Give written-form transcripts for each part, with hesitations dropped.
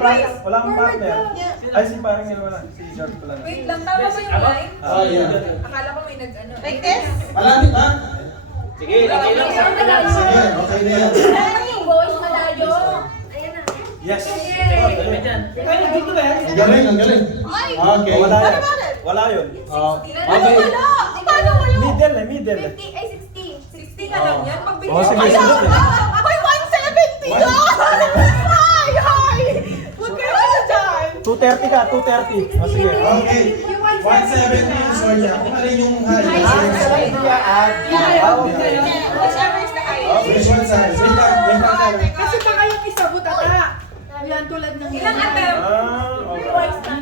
Wala akong partner. Ay, si parang yun wala. Si George pala. Wait lang, tama ba yung line? Oh, yeah. Akala ko may nag-ano. Like this? Malapit ba? Sige, lagay lang sa akin. Sige, okay na yan. Boys, malayo. Ayan na. Yes. Lagay dyan. Kaya dito ba yan? Ang galing, ang galing. Okay. Wala yun. Wala yun. Okay. Paano mo yun? Middle eh, middle eh. 50, ay 60. 60 ka lang yan. Pag Oh, sige, sige. Ay, 170 yun! Hi! Hi! Huwag kayo na dyan! 230 ka, 230. O sige. Okay. 170 yung score niya. Kung alin yung high. Okay. Whichever is the highest. Which one size? Wait lang, sir. Kasi baka yung isa butata. Yan tulad ng Ilang attempt? Okay. Twice na.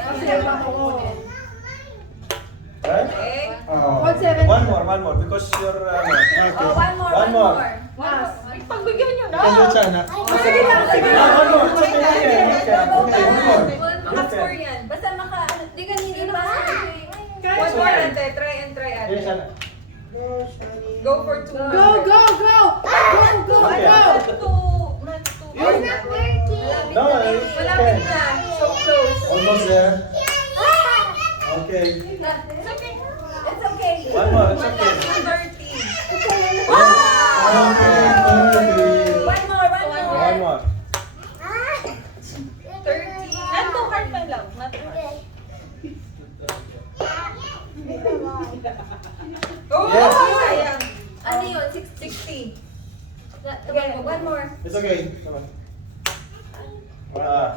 Kasi yung makukunin. Okay. Oh. 170. One more, because you're, Oh, one more. One more. Mas. Pagbigyan nyo na. Ano siya na? Sige lang, sige lang. One more. Okay, okay. Okay, one more. Maka-score yan. Basta di ka hindi pa. One more, ate. Try and try, ate. Yes, Ana. Go for 200. Go, go, go! Go, go, Okay. go! It's not working. No, it's Malapit okay. na. So close. Almost there. Okay. It's okay. It's okay. One more, it's okay. 230. Okay, 30. One more, one more. One more. 30. Not too hard man lang. Not too hard. Oh, Yes. sayang. Ano yun? 60. Okay, one more. It's okay. Come on. Ah.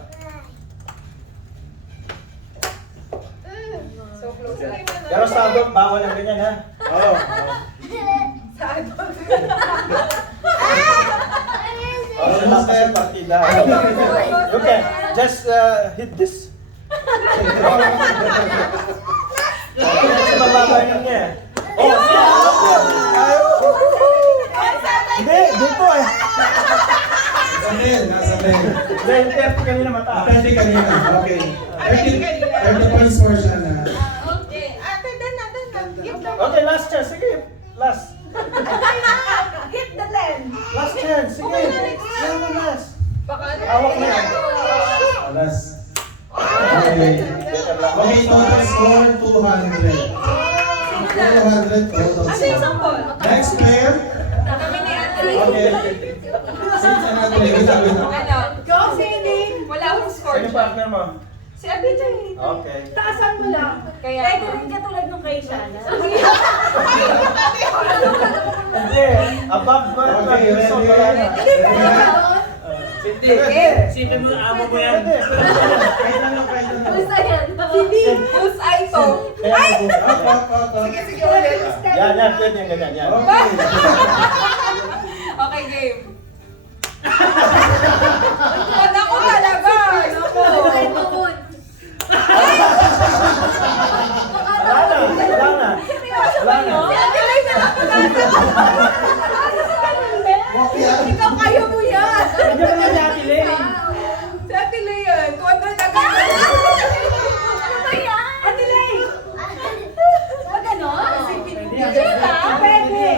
So close. Pero sa abot, bawal ang ganyan ha. Oo. Oh, sa last kasi partida. Okay, just hit this. Kasi mababa yun niya. Oh, hindi, dito eh. Nasa men, nasa men. Hindi, yung 30 kanina mataas. 30 kanina. Okay. 30 points for siya na. Okay. Ate, dan na. Give them. Okay, last chance. Sige, last. Hit the land. Last chance. Sige. Yan na last. Baka Hawak na yan. Alas. Okay. Okay, total score 200. 200 total Ano yung score. sampol? Next player. Kami ni Ate. Okay. Since another player. Wait lang. Ano? Go, Cindy! Wala akong score Sino dyan. partner mo? Si Ate Jay. Okay. Taasan mo lang. Kaya. Pwede rin ka tulad nung kay Shana. Hindi, above ba? Okay, So, ready? wala na. Hindi. Pwede. Isipin mo, amo mo yan. Pwede. Kahit lang yung kahit lang. Basta yan. Who's I to? Ay! Sige, sige ulit. Yan, pwede yung ganyan, yan. Okay. Okay, game. Wala ko talaga. Naku. Wala na. Wala na. Si Ate Lay na lang Ikaw kaya mo yan. Hindi mo na si Ate Lay. Si Ate Lay yan. 200 agad. Ate Lay! Wag ganon? Pwede!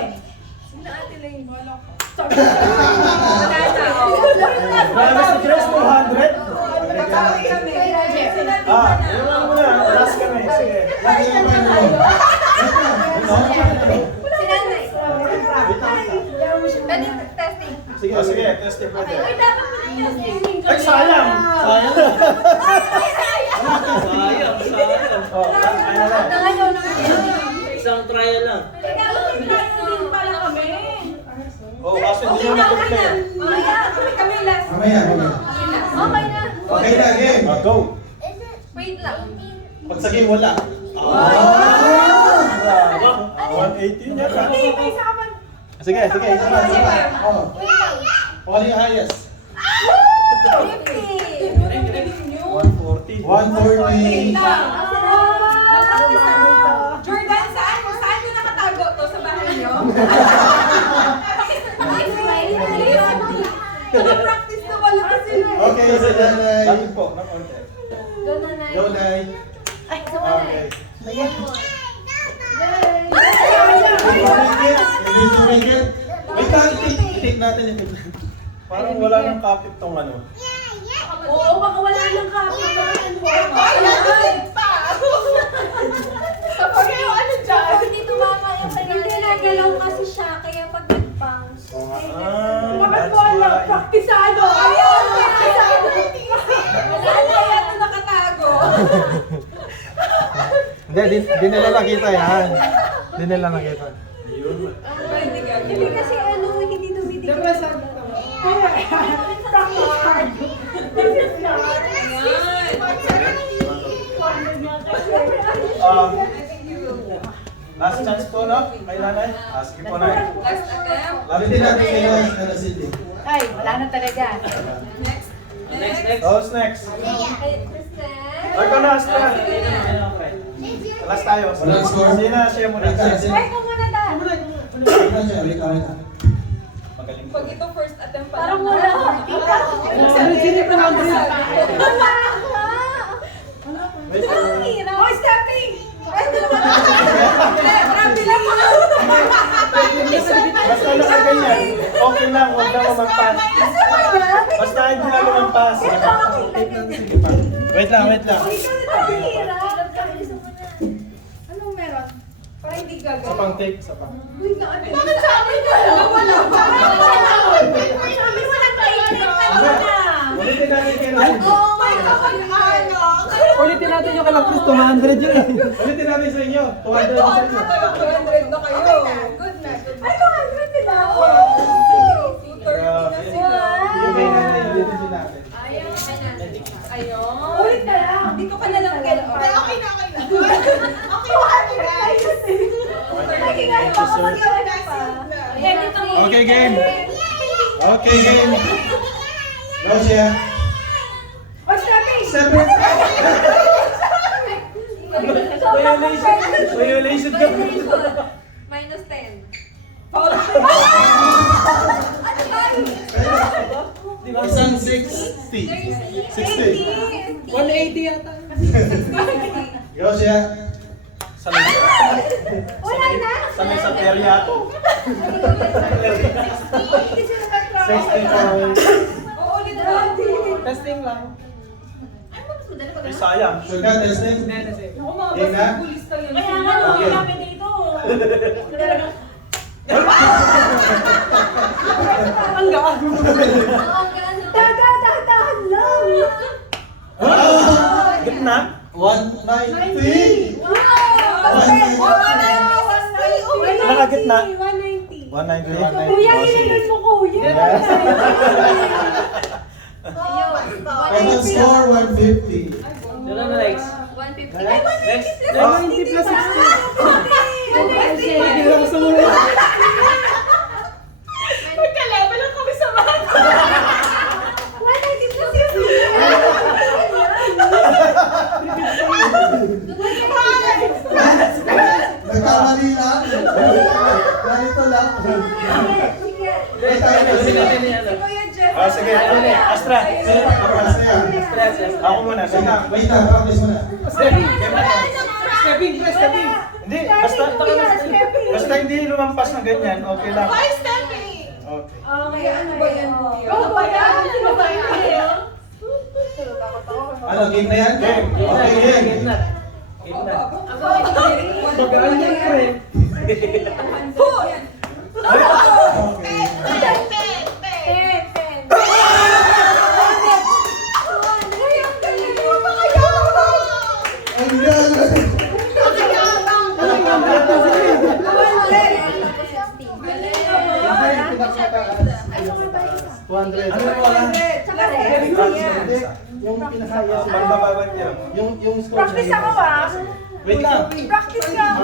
Sino Ate Lay? Wala ko. Wala na. Marami si Chris, 200. Nagkakawin kami. Sinabi Ah, na. yun lang muna. Last kami. Sige. Lagi yung final mo. Sinanay. Dali, testing. Sige, sige. Testing pwede. Ay, dapat mo na testing. Ay, sayang. Sayang. Sayang, sayang. Oh, ano na. Nangayaw na Isang trial lang. pala kami. Oh, kasi hindi mo na-complete. Kami last. Mamaya, mamaya. Okay na. Okay na, game. Go. Wait lang. Pag sa game, wala. 118 yata. Hindi, may isa ka pa. Sige, sige. Isa pa, isa pa. Oh. Kung ano yung highest? 140. 140. Jordan, saan nyo nakatago to? Sa bahay nyo? Practice na wala kasi. Okay, sa nanay. Lagi po, ng konti. Go na na. Go, Nay. Ay, Okay. Yay! Wait lang, itik natin yung Parang wala nang kapit tong ano. Di nila nakita yan. Di nila nakita. Hindi kasi ano, hindi dumidikit. Diba sabi ko? Practice hard. This is not. Last chance po, no? Kay nanay? Sige po, nay. Last attempt. Lapitin natin kayo na Cindy. Ay, wala na talaga. Next. Next. Who's next? Kristen. Ay, ko na, Astra. Last tayo. Walang score. Sina, siya muna. Ay, kung muna ta. Wait. Magaling po. Pag ito first attempt pa Parang lang. wala. Sino pa lang din sa Wala ka. Wait, Ang hirap. Oh, stepping! Grabe lang mga. Basta nakaganyan. Okay lang, huwag na mag-pass. Basta hindi na lumampas. Wait lang. Ang hirap. Anong meron? Parang hindi Sa gagawin. pang take, sa pang. Bakit sabi ko? Wala pa. Sabi mo lang kainin ka muna. Ulitin natin kayo natin. Oh my God, anak. Ulitin natin yung kalapis, 200 yun eh. Ulitin natin sa inyo. 200 sa inyo. 200 na kayo. Good na. Ay, 200 diba? Grabe. Ulitin natin. Ayun. Ulit na lang. Dito ka na lang get on. Okay na. Okay, guys. Lagi nga yung baka mag-iwanan pa. Okay, game. Okay, game. Go siya. Oh, stepping. Separate. Violation ka. Minus 10. Isang 60. 60. 180 yata. Go siya. Wala na. Sanay sa perya to. Hindi sila nag-try. 60 Uulit na. Testing lang. Ay, sayang. Sure ka, testing? Ako mga Game na? basketballista yun. Kaya nga, Okay. lumapit dito. Ang gaan. Dahan lang. Gitna. 190. Nakagitna. 190. 190. Kuya, hililan mo, kuya. Total score 150. Sino na next? 150. Next. 90 plus 60. Hindi lang sa mula. Magka-level lang kami sa mga. 190 plus yung Nagkamali lang. Ganito lang. Wait, tayo na. Ulitin natin yan. Kuya Jeff. Sige. Astra. Sino pa kapas na yan? Ako muna. Sige Sige. na, wait na, practice muna. Stepping, press, stepping. Hindi. Basta hindi lumampas ng ganyan. Okay lang. Why stepping? Okay. Okay, ano ba yan? Go ba yan? Sino ba yan? Ano, game na yan? Game. Okay, game. Game na. Game na. Magaan yan, pre. Okay. Ang galing. Ano na wala? Yung pinakaya Pagbababan niya. yung score Practice ako ah. Wait lang. Practice ka ako.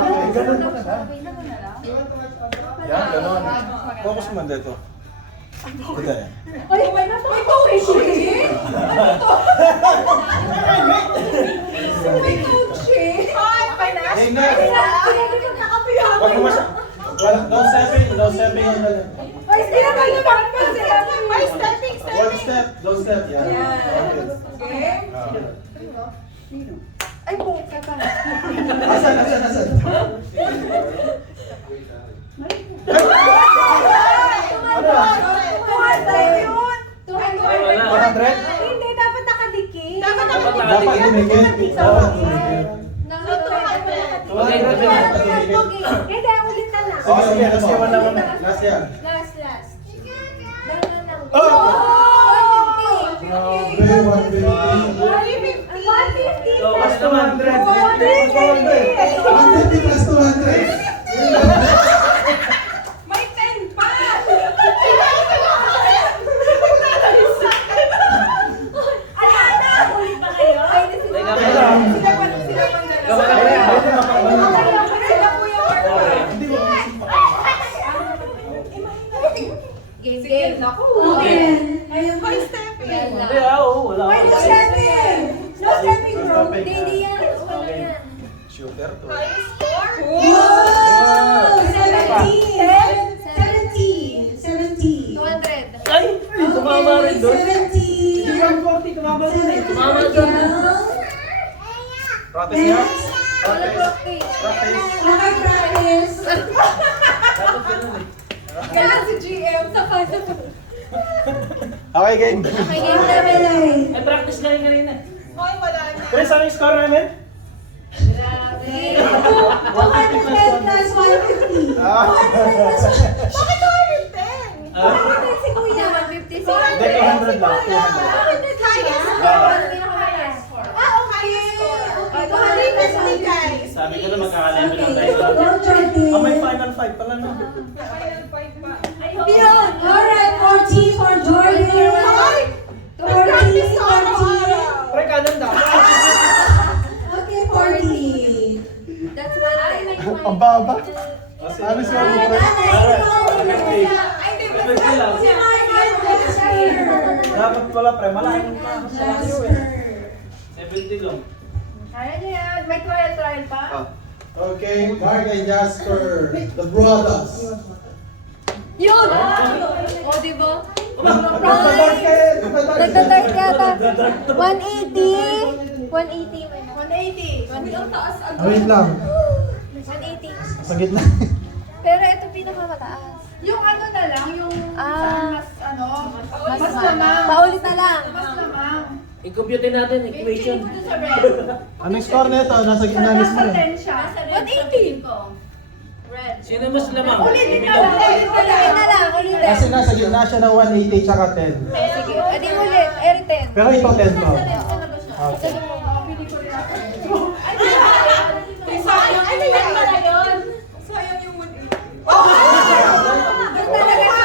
Yan, gano'n. Focus mo dito. Ito yan. Ay, may coaching? May coaching? Okay na? Game na. Huwag Huwag mo masya. No stepping, no stepping on the Ay, hindi naman naman pa sila. Ay, stepping, one step, no step, yeah. Okay. Ay, buka ka. Asan? Yun. 200. 100? Hindi, dapat nakadikit. Dapat Dapat nakatingin. tumigil. Dapat tumigil. Hindi, ulit na lang. Oh, sige, kasi wala naman. Last yan. Last. Lang. Oh! Grabe, 150. 150. So, basta 100. 150. May 10 pa! Teka, Teka lang. Sila pa dalawa. Kamay. Sila po yung partner. Hindi mo Game, Sige, game. naku. Ayun. Hoy, Steffi. Hindi, oo, wala. Why no stepping? No stepping, bro. Stopping. Hindi yan. Wala yan. Shooter to. High score. Wow! 70. 200. Ay! Tumama rin doon. 140, tumama rin eh. Tumama doon. Practice niya? Wala Practice. practice. Practice. Dapat ganun eh. Kaya si GM. Okay, game. Okay, game level. Ay, practice na rin kanina. Hoy, wala na. Chris, ano yung score namin? Grabe. 210 plus 150. Ah. Bakit 110? Bakit si Kuya? 150 si Hindi, 200 lang. 200. Okay, 250 guys. Sabi ko na magkakalevel lang tayo. Don't try Ah, may this. final fight pala na. Final fight pa. Beyond. Alright, 40 for Jordan. 40, 40. Pre, kanan na. Okay, 40. That's one. Ang baba. Ano siya? Ay, hindi. Perfect lang. Dapat pala, pre. Malaking pa. Malayo eh. 70 lang. Kaya niya yan. May trial pa? Ah. Okay, Mark and Jasper, the brothers. Yun! O, diba? Nagtatark ka eh. Nagtatart ka ata. 180. 180. 180. Ang taas. Ah, wait lang. 180. Sa gitna. Pero ito pinakamataas. Yung ano na lang, yung Ah. mas ano, mas lamang. Paulit na lang. Mas lamang. I-compute natin, equation. Sa red. Anong score nito? Nasa gitna mismo Nasa eh. 10 siya. 180. Red. Sino mas lamang? Ulitin na Ikaw. lang. Ulitin na lang. Ulitin. Kasi nasa gitna siya ng 180 tsaka 10. Sige. Edi ulit. Eri 10. Pero ito 10 to. Okay. Sayang. Ano yan pala yun? Sayang yung mood. Doon talaga siya.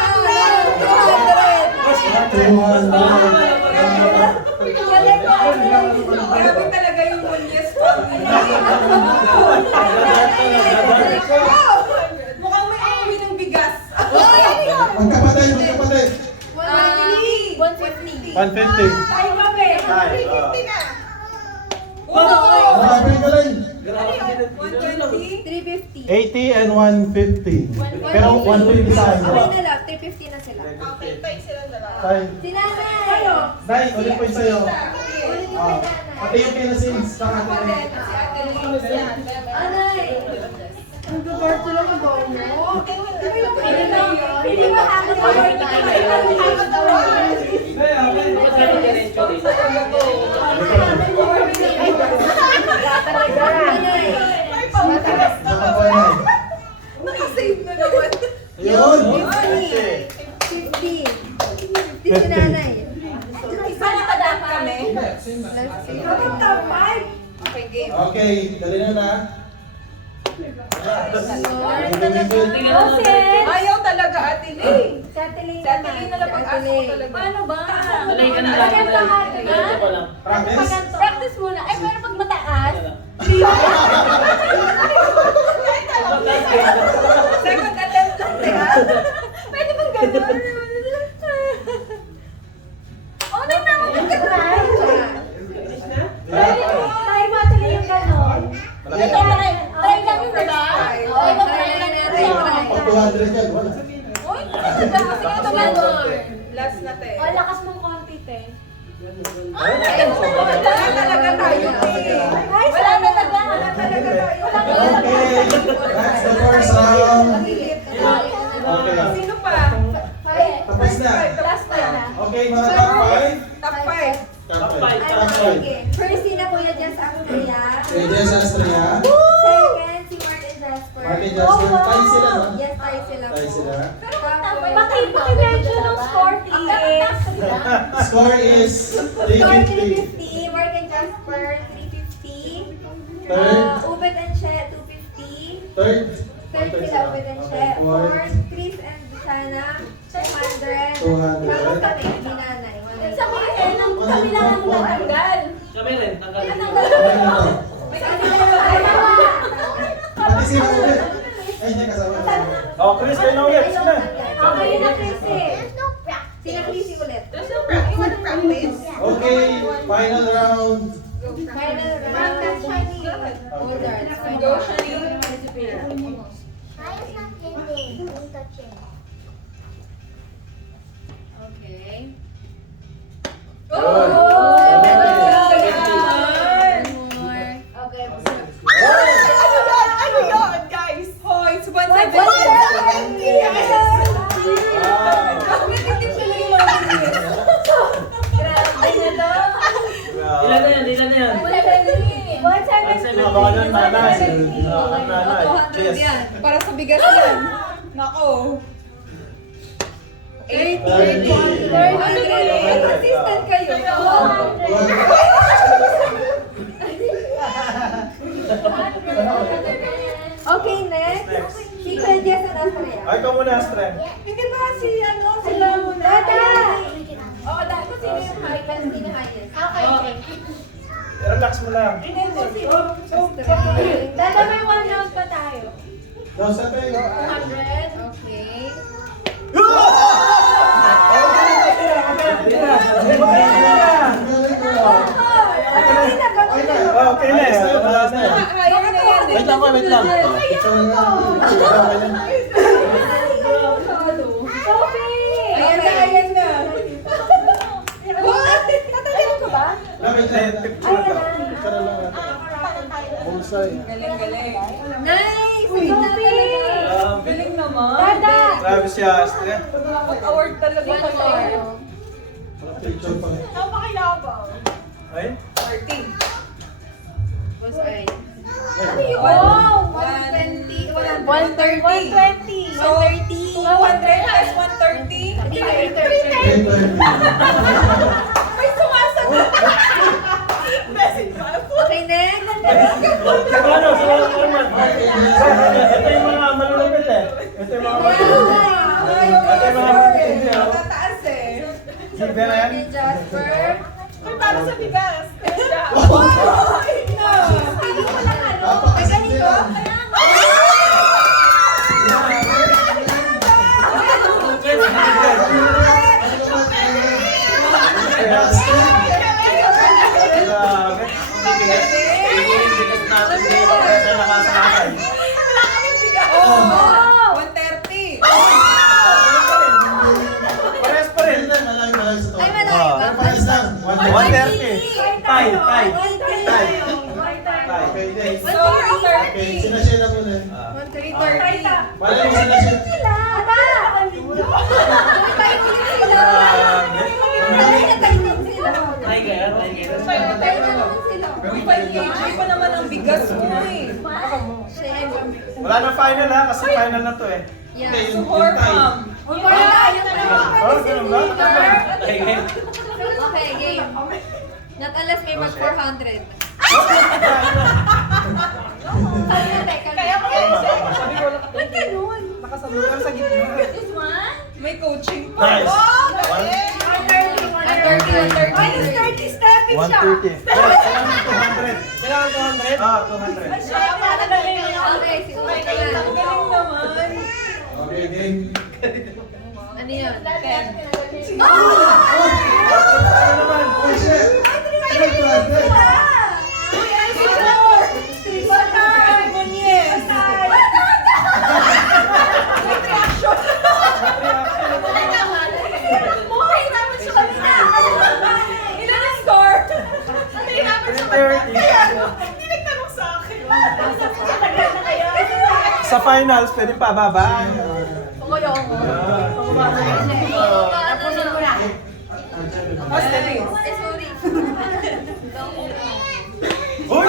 200. Grabe talaga yung munyes. Mukhang may awi ng bigas. Magkapatay, magkapatay. 150. 150. Ay, kami. Ay, 350 na. Grabe ka lang. Grabe ka din. 120. 350. 80 and 150. Pero 150 sa akin. Okay na lang. 350 na sila. Okay, tayo silang dalawa. Tay. Si nanay. Day, ulit po yung sa'yo. Ulit yung Ah, kay pati yung kinasins. Tsaka nanay. Anay. Ang gabart sila ng bawo. Hindi mo hanap ang Nakasave na naman. Yun. 50. 50 si nanay. Isa na kadap kami. Top 5. Okay, game. Okay, dali na na. Ayaw talaga, Ate Lee. Si Ate Lee Si Ate Lee na napag-asa ko talaga. Paano ba? Sanay ka na lang. Diretso pa lang. Practice? Practice muna. Ay, pero pag mataas, Second attempt lang, ha? pwede bang gano'n? Oh, nagtama ka try. Try mo Ate Lee yung gano'n. Ito, try lang yung diba? Oo, try lang natin. O 200 yan, wala. Uy, sige ito gano'n. Last na, te. Oh, lakas mong konti, te. Wala talaga tayo, te. Wala talaga. Wala talaga tayo. Okay, that's the first round. Okay. Sino pa? Tapos na. Last na. Okay, mga top 5. Top 5. Top Top 5. five. Top 5. Okay. First, sina Kuya Jess Astria. Okay, Jess Astria. Second, si Martin Jasper. Martin Jasper. Tayo sila, no? Yes, tayo sila. Tayo sila. Paki-mention ng score, please. Score is Score 350. 350. Martin Jasper, 350. Third. Ubet and Che, 250. Third. Third sila with and chef. Fourth, Chris and Sana. 200. 200. Tapos kami, hindi nanay. Sabihin, kami lang ang natanggal. Kami rin, tanggal. May kanila. Pati sila ulit. Ay, hindi kasama. Oh, Chris, kayo na ulit. Sige. Okay na, Chris eh. Sila Chris ulit. Okay, final round. Final round. Shiny. Hold on. Go, Shani. Okay. Oh! More. Okay. Ano yun, guys? Hoy, it's 170. Bakit hindi sila yung mga business? Grabe na to. Ilan na yan? Ilan na yan? Baka ng nanay. Ang nanay. 200 Yes. yan. Para sa bigas yan. Nako. 80. 30. Consistent kayo. Okay, next. Secret Jess and Astrea. Ay, ikaw muna, strength. Hindi ba si ano? Sila muna. Dada! Oo, dahil ko sino yung highest, sino yung highest. Relax mo lang. Dada, may one round pa tayo. No, sabi. 200. Okay. Okay na eh. Wala na eh. Kaya na yan eh. Wait lang ko, wait lang. Sophie! Ayan na, ayan na. Tatanggalin ko ba? Picture lang. Galing, galing. Nice! Sophie! Galing naman. Dada! Grabe siya, Astrea. Award talaga One pala. more. Picture pa. Ay? 30. Boss ay. Ano yun? Wow! 120. 130. So, 200 plus 130. May sumasagot. Okay, next. Ano? Ito yung mga malulupit eh. Ito yung mga malulupit. Ito yung mga malulupit. Matataas eh. Sige na yan. Jasper. Ay, para sa bigas. Kaya Ay, ganito? Grabe. Oh! 130. Pares pa rin. Malayo sa to. Ay, malayo ba? Pares lang. 130. Tay. Okay, next. So, Okay, 30. sila siya na muna. 330. Malay mo sila siya. Sila! Aba! Tayo ulit sila! Tayo na sila! Tay kaya, tay kaya. Tayo na naman sila! 5 kg pa naman ang bigas mo eh. Shame. Wala na final ha, kasi final na to eh. Yeah. So, Hormam. Oh, ganun ba? Tay kaya. Okay, game. Not unless may mag 400. Kaya ko Sabi ko lang. ba't ganun? Nakasalukan sa gitna. This one? May coaching pa. Nice. Oh! 130. Minus 30 stepping siya. 130. Kailangan 200. Kailangan 200? Ah, 200. Okay, si Uy ka na. Ang galing naman. Okay, game. Ano yun? 10. Ano naman? Oh, shit. 200. Ilan ang score? 330. Hindi nagtanong sa akin. Sa finals, pwede pa baba. Tapusin mo na. Sorry. Sorry. Uy!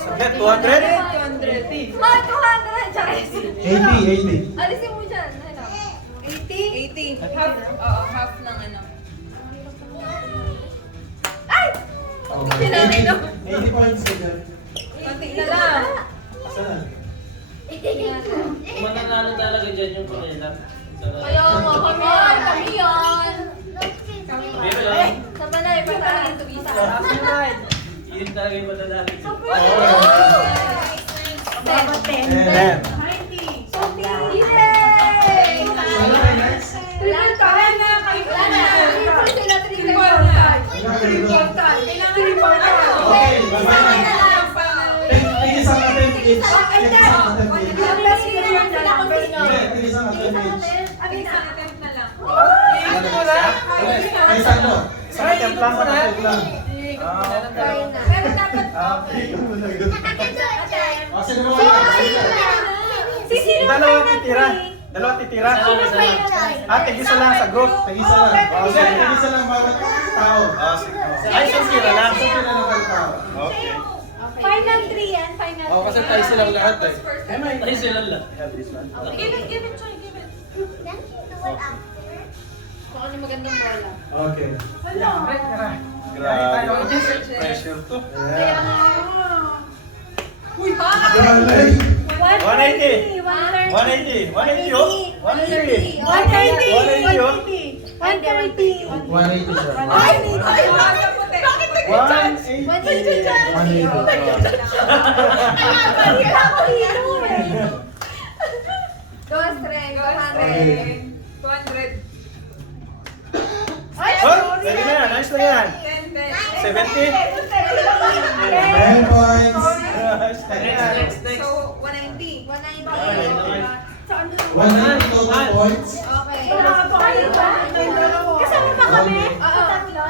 Saglit, 200? 200. Mga 200. Charis. 80. Alisin mo dyan. Ano? 80. Half, half ng ano. Ay! Okay. 80 points sila. Konti na lang. Saan? Kung mananalo talaga dyan yung kurela. Kaya nga, kami yun. Pero yun, Sa balay, patahan to isa. yun talaga yung mananalo. Dapat 10. 10. 90. Yay! Ano kayo next? Wala na. Wala na. Okay, bye-bye na. Tig-isang attempt each. Tig-isang attempt each. Hindi, tig-isang attempt each. Attempt na lang. Ay, isang mo. Isang attempt lang, isang attempt lang. Pero dapat O, sino mo kayo? Dalawa titira. Dalawa titira. Tig-isa lang sa group. Tig-isa lang. O, sige, tig-isa lang bawat tao. Ay, isang tira lang. Isang pila lang kayo tao. Okay. Final 3 yan, final 3. O, kasi tayo silang lahat eh. Ay, sila lang. Have this one. give it, Choy, give it. Kung ano magandang bola. Okay. Grabe. Pressure to. Kaya nga. Uy, baka! Galay. 180. 130. 180. 180, oh. 180. 130. 180. 130. 180 siya. Ay, Baka puti. Bakit 180. 200. Oh, pwede na yan. Nice na yan. 10, 70. 10 points. Nice na yan. Next, next. So, 190. 180 total points. Okay. Kasama pa kami? Oo. Tatlo?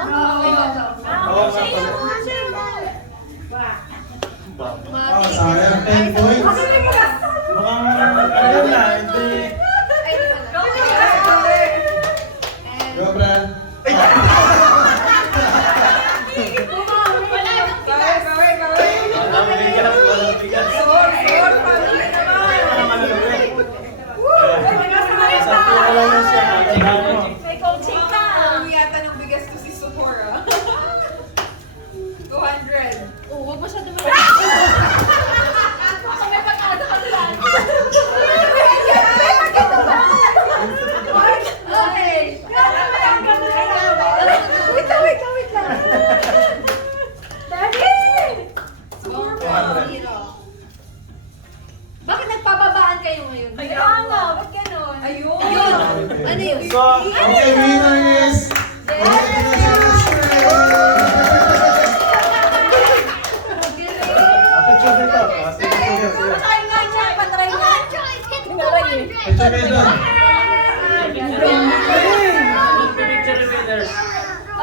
Oo, nga pala. Oh, sayang. 10 points. Mukhang ano na, hindi. Go, Brad. Walang bigas, walang bigas. Walang malalawin. Isang tira lang yan siya. Ano? May coaching ka. Uwi yata ng bigas to si Sumora. 200. Huwag mo siya dumating. Baka may pagkada ka lang. Okay. Wait lang. Daddy! Bakit nagpababaan kayo ngayon? Kaya nga, ba't ganon? Ayun. Ano yun? So, Okay, winner is... picture dito. Sige, sige, sige. Patry nga niya, patry nga. Picture kayo doon.